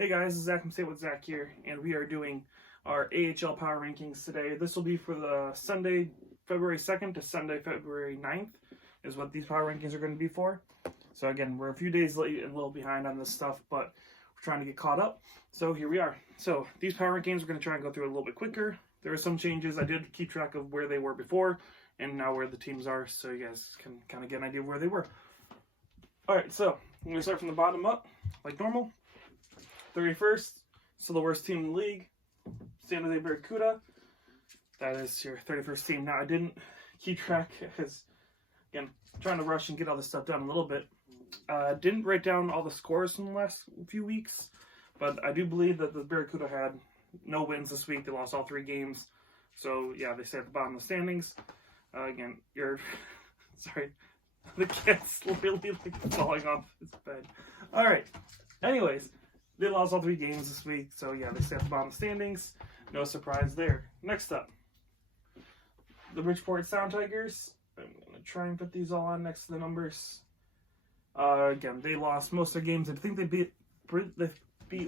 Hey guys, this is Zach from Stay with Zach here, and we are doing our AHL Power Rankings today. This will be for the Sunday, February 2nd to Sunday, February 9th, is what these Power Rankings are going to be for. So again, we're a few days late and a little behind on this stuff, but we're trying to get caught up. So here we are. So these Power Rankings, we're going to try and go through a little bit quicker. There are some changes. I did keep track of where they were before, and now where the teams are, so you guys can kind of get an idea of where they were. Alright, so I'm going to start from the bottom up, like normal. 31st, still the worst team in the league, San Jose Barracuda. That is your 31st team. Now, I didn't keep track because, again, trying to rush and get all this stuff done a little bit. Didn't write down all the scores from the last few weeks, but I do believe that the Barracuda had no wins this week. They lost all 3 games. So, yeah, they stay at the bottom of the standings. Again, sorry, the cat's literally falling off his bed. All right, anyways. They lost all 3 games this week, so yeah, they stay at the bottom of the standings. No surprise there. Next up, the Bridgeport Sound Tigers. I'm going to try and put these all on next to the numbers. Again, they lost most of their games. I think they beat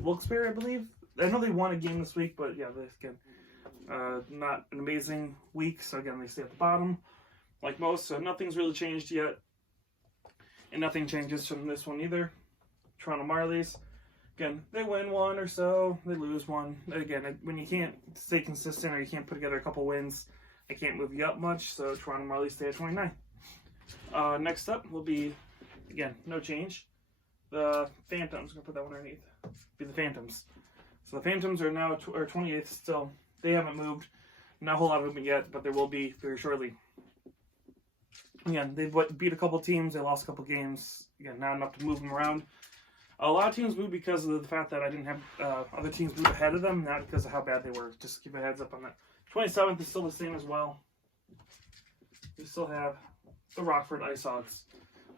Wilkes-Barre, I believe. I know they won a game this week, but yeah, again, not an amazing week. So again, they stay at the bottom, like most. So nothing's really changed yet, and nothing changes from this one either. Toronto Marlies. Again, they win 1 or so, they lose 1. Again, when you can't stay consistent or you can't put together a couple wins, I can't move you up much, so Toronto Marlies stay at 29. Next up will be, again, no change, the Phantoms. I'm going to put that one underneath. Be the Phantoms. So the Phantoms are now 28th still. They haven't moved. Not a whole lot of movement yet, but there will be very shortly. Again, they beat a couple teams, they lost a couple games. Again, not enough to move them around. A lot of teams moved because of the fact that I didn't have other teams move ahead of them, not because of how bad they were. Just keep a heads up on that. 27th is still the same as well. We still have the Rockford Ice Hogs.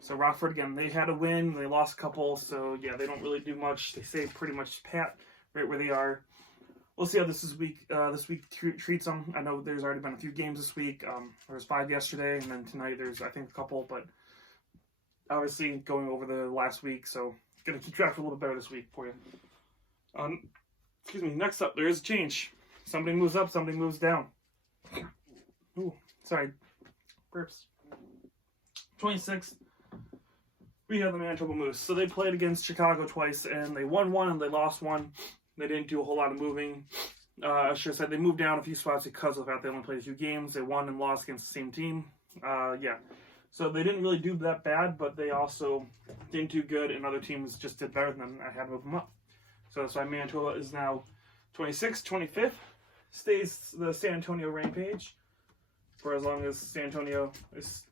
So Rockford, again, they had a win. They lost a couple, so yeah, they don't really do much. They stay pretty much pat right where they are. We'll see how this week treats them. I know there's already been a few games this week. There was 5 yesterday, and then tonight there's, I think, a couple. But obviously going over the last week, so going to keep track a little bit better this week for you. Excuse me. Next up, there is a change. Somebody moves up, somebody moves down. Ooh, sorry. Burps. 26th, we have the Manitoba Moose. So they played against Chicago twice, and they won 1 and they lost 1. They didn't do a whole lot of moving. I should have said they moved down a few spots because of the fact they only played a few games. They won and lost against the same team. Yeah. So they didn't really do that bad, but they also didn't do good, and other teams just did better than them. I had to move them up. So that's why Manitoba is now 26th, 25th. Stays the San Antonio Rampage for as long as San Antonio is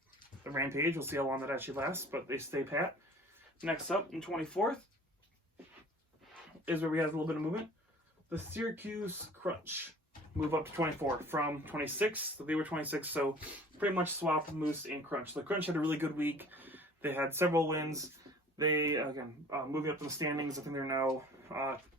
the Rampage. We'll see how long that actually lasts, but they stay pat. Next up, in 24th, is where we have a little bit of movement. The Syracuse Crunch move up to 24 from 26. So they were 26, so pretty much swapped Moose and Crunch. The Crunch had a really good week. They had several wins. They, again, moving up to the standings. I think they're now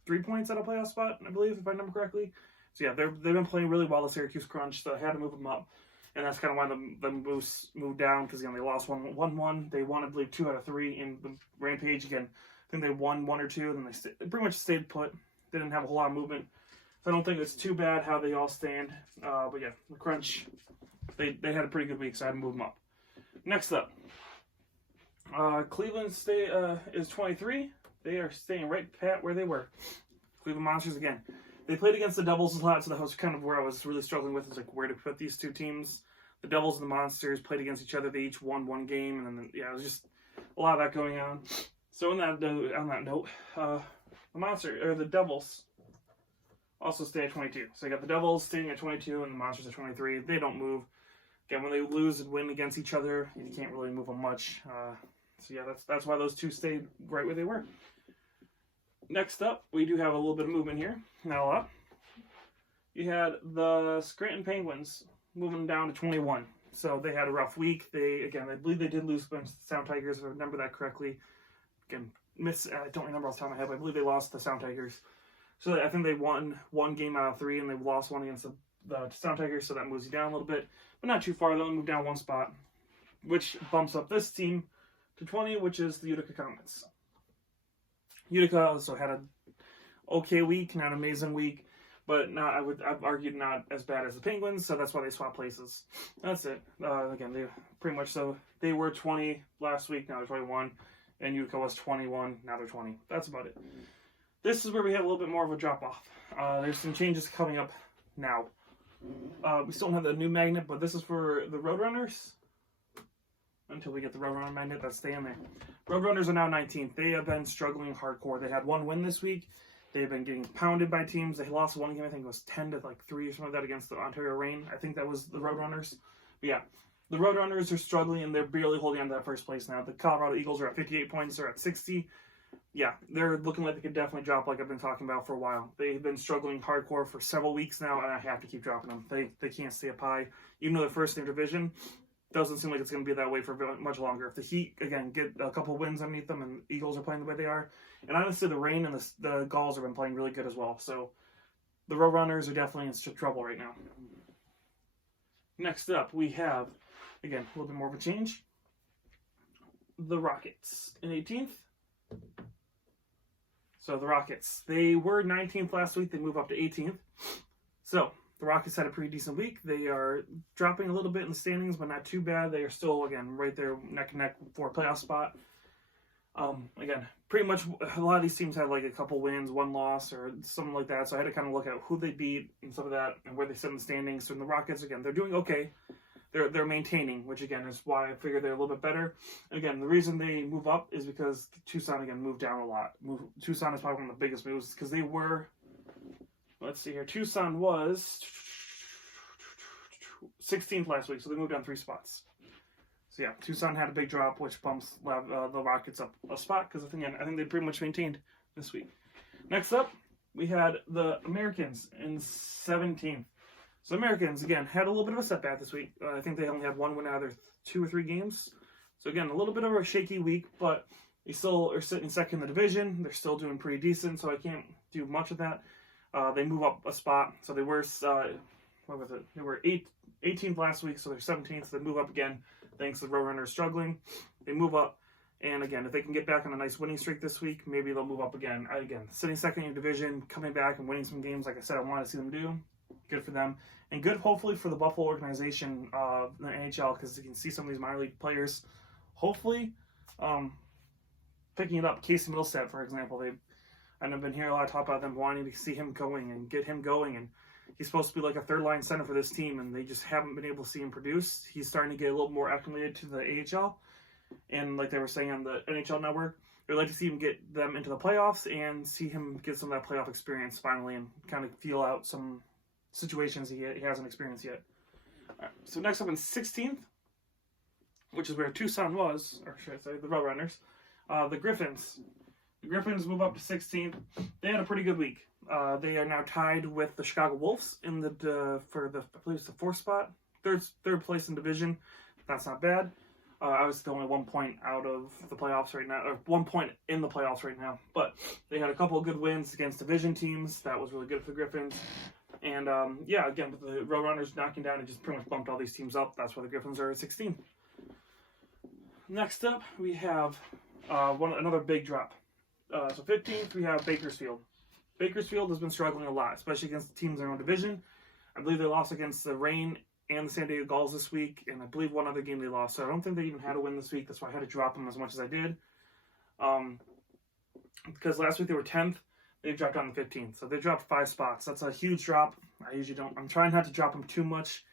3 points at a playoff spot, I believe, if I remember correctly. So yeah, they've been playing really well, the Syracuse Crunch, so I had to move them up. And that's kind of why the Moose moved down, because again, they lost 1-1. They won, I believe, 2 out of 3 in the Rampage. Again, I think they won 1 or 2, and then they pretty much stayed put. They didn't have a whole lot of movement. So I don't think it's too bad how they all stand. But yeah, the Crunch, they had a pretty good week, so I had to move them up. Next up, Cleveland is 23. They are staying right pat where they were. Cleveland Monsters, again, they played against the Devils a lot, so that was kind of where I was really struggling with, is like where to put these two teams. The Devils and the Monsters played against each other. They each won 1 game, and then yeah, it was just a lot of that going on. So on that note, the Devils also stay at 22. So you got the Devils staying at 22 and the Monsters at 23. They don't move. Again, when they lose and win against each other, you can't really move them much. So yeah, that's why those two stayed right where they were. Next up, we do have a little bit of movement here. Not a lot. You had the Scranton Penguins moving down to 21. So they had a rough week. I believe they did lose against the Sound Tigers, if I remember that correctly. Again, I don't remember off the top of my head, but I believe they lost the Sound Tigers. So I think they won 1 game out of 3, and they lost 1 against the Sound Tigers, so that moves you down a little bit. But not too far, they only moved down 1 spot, which bumps up this team to 20, which is the Utica Comets. Utica also had okay week, not an amazing week, but I've argued not as bad as the Penguins, so that's why they swap places. That's it. Again, they pretty much, so they were 20 last week, now they're 21, and Utica was 21, now they're 20. That's about it. This is where we have a little bit more of a drop-off. There's some changes coming up now. We still don't have the new magnet, but this is for the Roadrunners. Until we get the Roadrunner magnet, that's staying there. Roadrunners are now 19th. They have been struggling hardcore. They had one win this week. They've been getting pounded by teams. They lost one game, I think it was 10-3 or something like that against the Ontario Reign. I think that was the Roadrunners. But yeah, the Roadrunners are struggling, and they're barely holding on to that first place now. The Colorado Eagles are at 58 points. They're at 60. Yeah, they're looking like they could definitely drop, like I've been talking about for a while. They've been struggling hardcore for several weeks now, and I have to keep dropping them. They can't stay up high. Even though they're first in their division, doesn't seem like it's going to be that way for much longer. If the Heat, again, get a couple wins underneath them, and the Eagles are playing the way they are, and honestly, the Reign and the Gulls have been playing really good as well. So the Roadrunners are definitely in trouble right now. Next up, we have, again, a little bit more of a change. The Rockets in 18th. So the Rockets, they were 19th last week. They move up to 18th. So the Rockets had a pretty decent week. They are dropping a little bit in the standings, but not too bad. They are still, again, right there neck and neck for a playoff spot. Again, pretty much a lot of these teams had like a couple wins, one loss, or something like that. So I had to kind of look at who they beat and some of that, and where they sit in the standings. So in the Rockets, again, they're doing okay. They're maintaining, which again is why I figured they're a little bit better. Again, the reason they move up is because Tucson again moved down a lot. Tucson is probably one of the biggest moves because they were, let's see here, Tucson was 16th last week, so they moved down 3 spots. So yeah, Tucson had a big drop, which bumps the Rockets up a spot because I think they pretty much maintained this week. Next up, we had the Americans in 17th. So Americans, again, had a little bit of a setback this week. I think they only had one win out of their 2 or 3 games. So again, a little bit of a shaky week, but they still are sitting second in the division. They're still doing pretty decent, so I can't do much of that. They move up a spot. So they were, what was it? They were 18th last week, so they're 17th. So they move up again, thanks to the Roadrunners struggling. They move up. And again, if they can get back on a nice winning streak this week, maybe they'll move up again. Again, sitting second in your division, coming back and winning some games, like I said, I want to see them do. Good for them. And good, hopefully, for the Buffalo organization, the NHL, because you can see some of these minor league players, hopefully, picking it up. Casey Middlestat, for example, I've been hearing a lot of talk about them wanting to see him going and get him going. And he's supposed to be like a third-line center for this team, and they just haven't been able to see him produce. He's starting to get a little more acclimated to the AHL. And like they were saying on the NHL network, they'd like to see him get them into the playoffs and see him get some of that playoff experience finally and kind of feel out some situations he hasn't experienced yet. All right, so next up in 16th, which is where Tucson was, or should I say the Roadrunners, the Griffins. The Griffins move up to 16th. They had a pretty good week. They are now tied with the Chicago Wolves in for the, I believe it's the 4th spot, third place in division. That's not bad. Obviously, only 1 point out of the playoffs right now, or 1 point in the playoffs right now. But they had a couple of good wins against division teams. That was really good for the Griffins. And yeah, again, with the Roadrunners knocking down, it just pretty much bumped all these teams up. That's why the Griffins are at 16. Next up, we have another big drop. So 15th, we have Bakersfield. Bakersfield has been struggling a lot, especially against the teams in their own division. I believe they lost against the Reign and the San Diego Gulls this week, and I believe one other game they lost. So I don't think they even had a win this week. That's why I had to drop them as much as I did. Because last week they were 10th. They dropped down to 15th. So they dropped 5 spots. That's a huge drop. I usually don't. I'm trying not to drop them too much.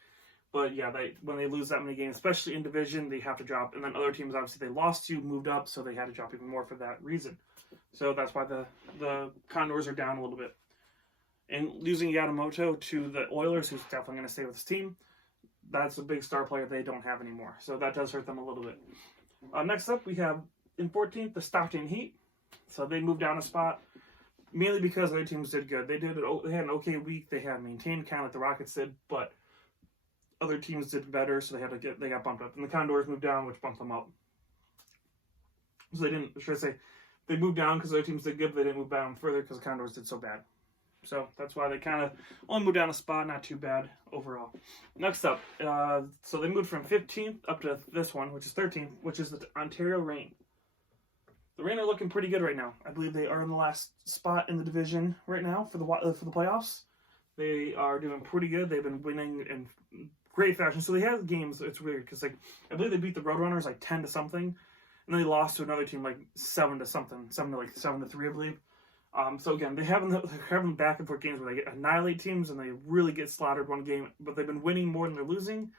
But yeah, when they lose that many games, especially in division, they have to drop. And then other teams, obviously, they lost to, moved up, so they had to drop even more for that reason. So that's why the Condors are down a little bit. And losing Yamamoto to the Oilers, who's definitely going to stay with his team, that's a big star player they don't have anymore. So that does hurt them a little bit. Next up, we have in 14th, the Stockton Heat. So they moved down a spot, mainly because other teams did good. They had an okay week. They had maintained kind of like the Rockets did, but other teams did better, so they got bumped up. And the Condors moved down, which bumped them up. So they moved down because other teams did good, but they didn't move down further because the Condors did so bad. So that's why they kind of only moved down a spot, not too bad overall. Next up, so they moved from 15th up to this one, which is 13th, which is the Ontario Reign. the Reign are looking pretty good right now. I believe they are in the last spot in the division right now for the playoffs. They are doing pretty good. They've been winning in great fashion. So they have games. It's weird because I believe they beat the Roadrunners 10 to something, and then they lost to another team 7 to something, 7 to 3, I believe. So again, they're having back and forth games where they annihilate teams and they really get slaughtered one game, but they've been winning more than they're losing.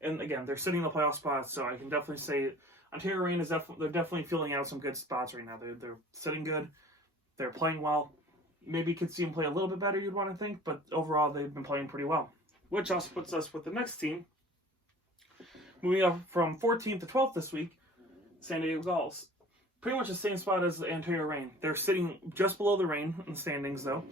And again, they're sitting in the playoff spots, so I can definitely say Ontario Reign they're definitely filling out some good spots right now. They're sitting good, they're playing well. Maybe you could see them play a little bit better, you'd want to think, but overall they've been playing pretty well. Which also puts us with the next team, moving up from 14th to 12th this week, San Diego Gulls. Pretty much the same spot as the Ontario Reign. They're sitting just below the Reign in the standings, though.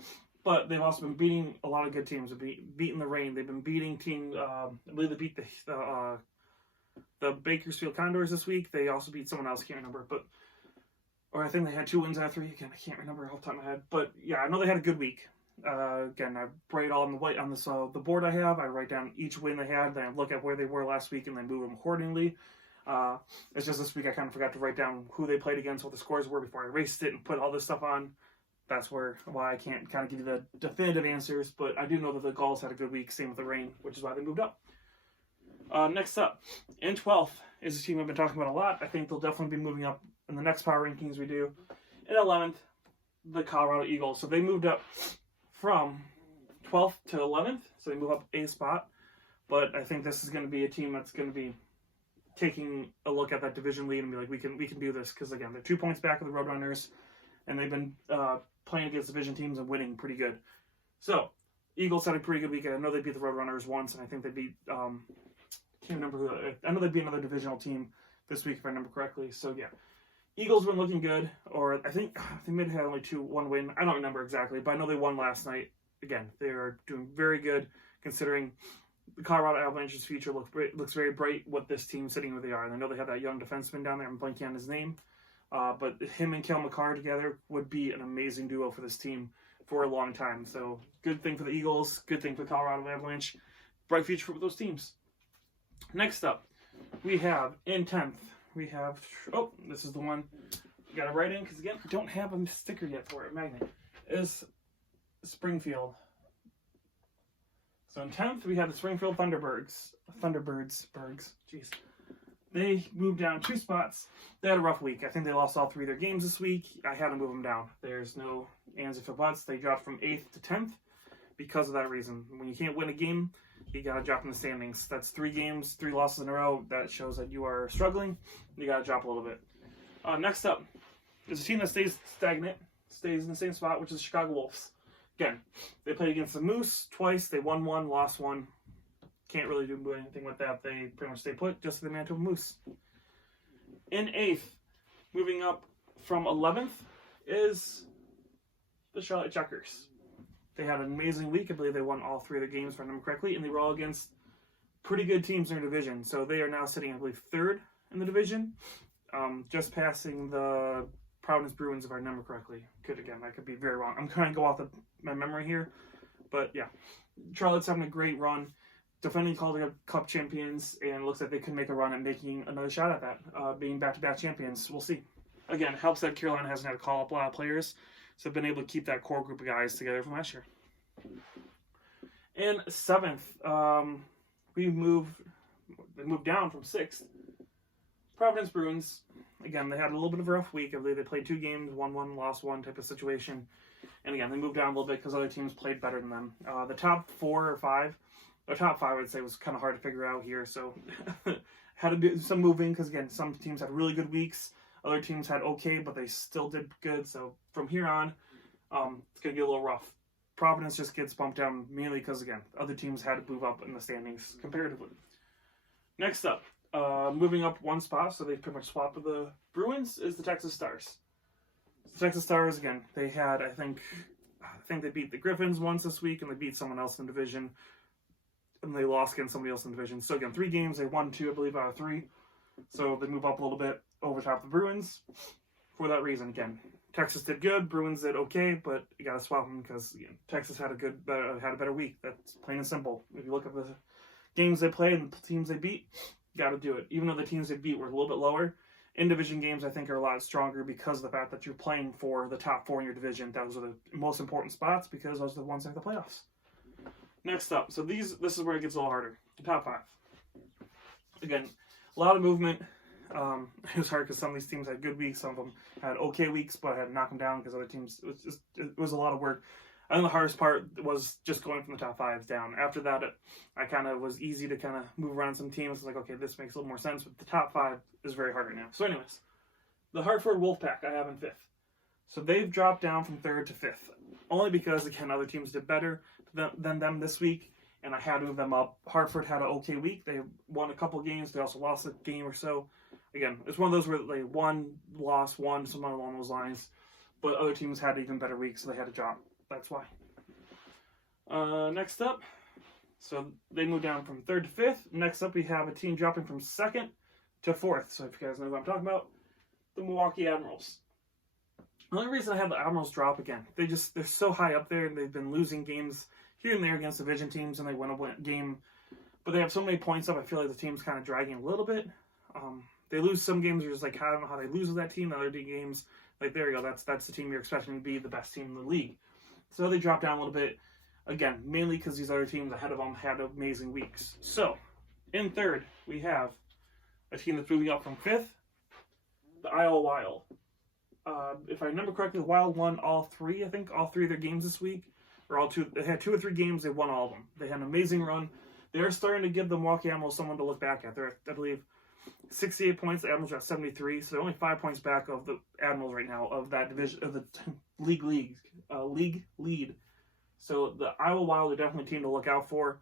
But they've also been beating a lot of good teams. They've beaten the Reign. They've been beating teams. I believe they beat the Bakersfield Condors this week. They also beat someone else. I can't remember. Or I think they had 2 wins out of 3. Again, I can't remember off the top of my head. But yeah, I know they had a good week. Again, I write all on the board I have. I write down each win they had. Then I look at where they were last week and then move them accordingly. It's just this week I kind of forgot to write down who they played against, what the scores were before I erased it and put all this stuff on. That's why I can't kind of give you the definitive answers, but I do know that the Gulls had a good week, same with the Reign, which is why they moved up. Next up, in 12th is a team I've been talking about a lot. I think they'll definitely be moving up in the next power rankings we do. In 11th, the Colorado Eagles. So they moved up from 12th to 11th, so they move up a spot. But I think this is going to be a team that's going to be taking a look at that division lead and be like, we can do this, because again, they're 2 points back of the Roadrunners, and they've been playing against division teams and winning pretty good. So, Eagles had a pretty good weekend. I know they beat the Roadrunners once, and I think they beat, can't remember who, I know they beat another divisional team this week, if I remember correctly. So, yeah. Eagles been looking good, or I think they may have had only 1 win. I don't remember exactly, but I know they won last night. Again, they are doing very good, considering the Colorado Avalanche's future looks very bright with this team sitting where they are. And I know they have that young defenseman down there. I'm blanking on his name. But him and Cale Makar together would be an amazing duo for this team for a long time. So good thing for the Eagles. Good thing for the Colorado Avalanche. Bright future for those teams. Next up, we have in 10th. We have, this is the one you got to write in because, again, I don't have a sticker yet for it. Magnet is Springfield. So in 10th, we have the Springfield Thunderbirds. Jeez. They moved down 2 spots. They had a rough week. I think they lost all 3 of their games this week. I had to move them down. There's no ands if or buts. They dropped from 8th to 10th because of that reason. When you can't win a game, you got to drop in the standings. That's 3 games, 3 losses in a row. That shows that you are struggling. You got to drop a little bit. Next up is a team that stays stagnant, stays in the same spot, which is the Chicago Wolves. Again, they played against the Moose twice. They won 1, lost 1. Can't really do anything with that. They pretty much stay put, just the Manitoba Moose. In 8th, moving up from 11th, is the Charlotte Checkers. They had an amazing week. I believe they won all 3 of their games, if I remember correctly, and they were all against pretty good teams in their division. So they are now sitting, I believe, 3rd in the division, just passing the Providence Bruins, if I remember correctly. I could be very wrong. I'm trying to go off my memory here. But yeah, Charlotte's having a great run. Defending Calder Cup champions, and it looks like they could make a run at making another shot at that, being back-to-back champions. We'll see. Again, it helps that Carolina hasn't had to call up a lot of players, so they've been able to keep that core group of guys together from last year. In 7th, they moved down from 6th. Providence Bruins. Again, they had a little bit of a rough week. I believe they played 2 games, won 1, lost 1 type of situation. And again, they moved down a little bit because other teams played better than them. The top 4 or 5. The top 5, I would say, was kind of hard to figure out here, so had to do some moving, because, again, some teams had really good weeks, other teams had okay, but they still did good, so from here on, it's going to get a little rough. Providence just gets bumped down, mainly because, again, other teams had to move up in the standings comparatively. Next up, moving up 1 spot, so they pretty much swapped with the Bruins, is the Texas Stars. The Texas Stars, again, they had, I think they beat the Griffins once this week, and they beat someone else in the division, and they lost against somebody else in the division. So again, 3 games, they won 2, I believe, out of 3. So they move up a little bit over top the Bruins. For that reason, again, Texas did good, Bruins did okay, but you got to swap them because Texas had a better week. That's plain and simple. If you look at the games they played and the teams they beat, you got to do it. Even though the teams they beat were a little bit lower, in-division games, I think, are a lot stronger because of the fact that you're playing for the top 4 in your division. Those are the most important spots because those are the ones that make the playoffs. Next up, so this is where it gets a little harder. The top 5. Again, a lot of movement. It was hard because some of these teams had good weeks, some of them had okay weeks, but I had to knock them down because other teams, it was a lot of work. I think the hardest part was just going from the top 5 down. After that, I kind of was easy to kind of move around some teams. It's like, okay, this makes a little more sense, but the top 5 is very hard right now. So anyways, the Hartford Wolfpack I have in 5th. So they've dropped down from 3rd to 5th, only because, again, other teams did better than them this week, and I had to move them up. Hartford had an okay week. They won a couple games. They also lost a game or so. Again, it's one of those where they won, lost, won, something along those lines. But other teams had even better weeks, so they had to drop. That's why. Next up, so they moved down from 3rd to 5th. Next up, we have a team dropping from 2nd to 4th. So if you guys know what I'm talking about, the Milwaukee Admirals. The only reason I have the Admirals drop again, they're so high up there, and they've been losing games here and there against division teams, and they win a game. But they have so many points up, I feel like the team's kind of dragging a little bit. They lose some games, you're just like, I don't know how they lose with that team. The other games, like, there you go, that's the team you're expecting to be the best team in the league. So they dropped down a little bit, again, mainly because these other teams ahead of them had amazing weeks. So, in 3rd, we have a team that's moving up from 5th, the Iowa Wild. If I remember correctly, the Wild won all 3 of their games this week. Or all 2, they had 2 or 3 games, they won all of them. They had an amazing run. They're starting to give the Milwaukee Admirals someone to look back at. They're, I believe, 68 points, the Admirals are at 73, so they're only 5 points back of the Admirals right now, of that division, of the league lead. So the Iowa Wild are definitely a team to look out for.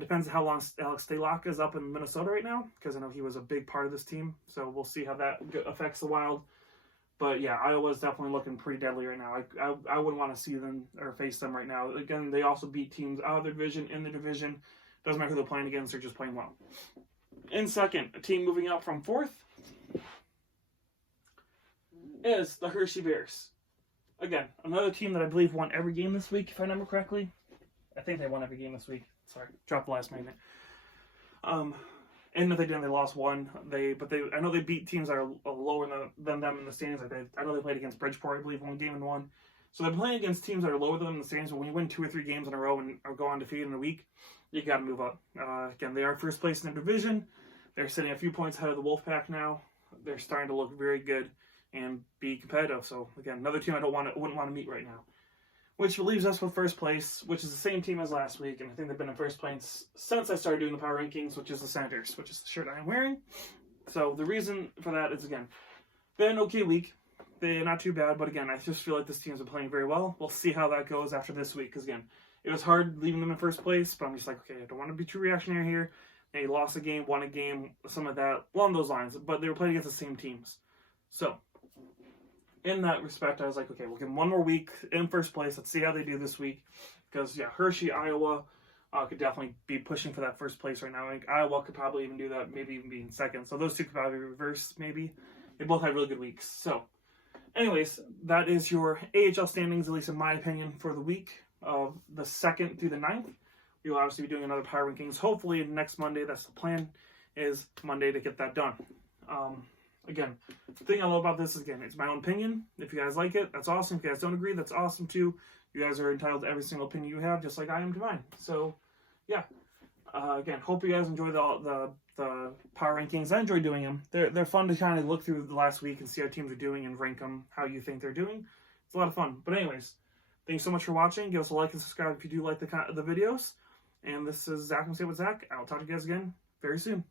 Depends on how long Alex Stalock is up in Minnesota right now, because I know he was a big part of this team, so we'll see how that affects the Wild. But yeah, Iowa's definitely looking pretty deadly right now. I wouldn't want to see them or face them right now. Again, they also beat teams out of their division, in the division. Doesn't matter who they're playing against, they're just playing well. In 2nd, a team moving up from 4th is the Hershey Bears. Again, another team that I believe won every game this week, if I remember correctly. I think they won every game this week. Sorry, dropped the last minute. And if they didn't, they lost 1. I know they beat teams that are lower than them in the standings. I know they played against Bridgeport, I believe, 1 game and 1. So they're playing against teams that are lower than them in the standings. But when you win 2 or 3 games in a row and go undefeated in a week, you got to move up. Again, they are first place in their division. They're sitting a few points ahead of the Wolfpack now. They're starting to look very good and be competitive. So again, another team I wouldn't want to meet right now. Which leaves us with first place, which is the same team as last week, and I think they've been in first place since I started doing the Power Rankings, which is the Senators, which is the shirt I am wearing. So the reason for that is, again, they had an okay week. They're not too bad, but again, I just feel like this team's been playing very well. We'll see how that goes after this week, because again, it was hard leaving them in first place, but I'm just like, okay, I don't want to be too reactionary here. They lost a game, won a game, some of that, along those lines, but they were playing against the same teams. So, in that respect, I was like, okay, we'll give them one more week in first place. Let's see how they do this week. Because, yeah, Hershey, Iowa could definitely be pushing for that first place right now. I think Iowa could probably even do that, maybe even be in second. So those two could probably reverse, maybe. They both had really good weeks. So, anyways, that is your AHL standings, at least in my opinion, for the week of the 2nd through the 9th. We will obviously be doing another Power Rankings, hopefully next Monday. That's the plan, is Monday to get that done. Again, the thing I love about this is, again, it's my own opinion. If you guys like it, that's awesome. If you guys don't agree, that's awesome too. You guys are entitled to every single opinion you have, just like I am to mine. So, yeah. Again, hope you guys enjoy the Power Rankings. I enjoy doing them. They're fun to kind of look through the last week and see how teams are doing and rank them how you think they're doing. It's a lot of fun. But anyways, thanks so much for watching. Give us a like and subscribe if you do like the videos. And this is Zach from Say What Zach. I'll talk to you guys again very soon.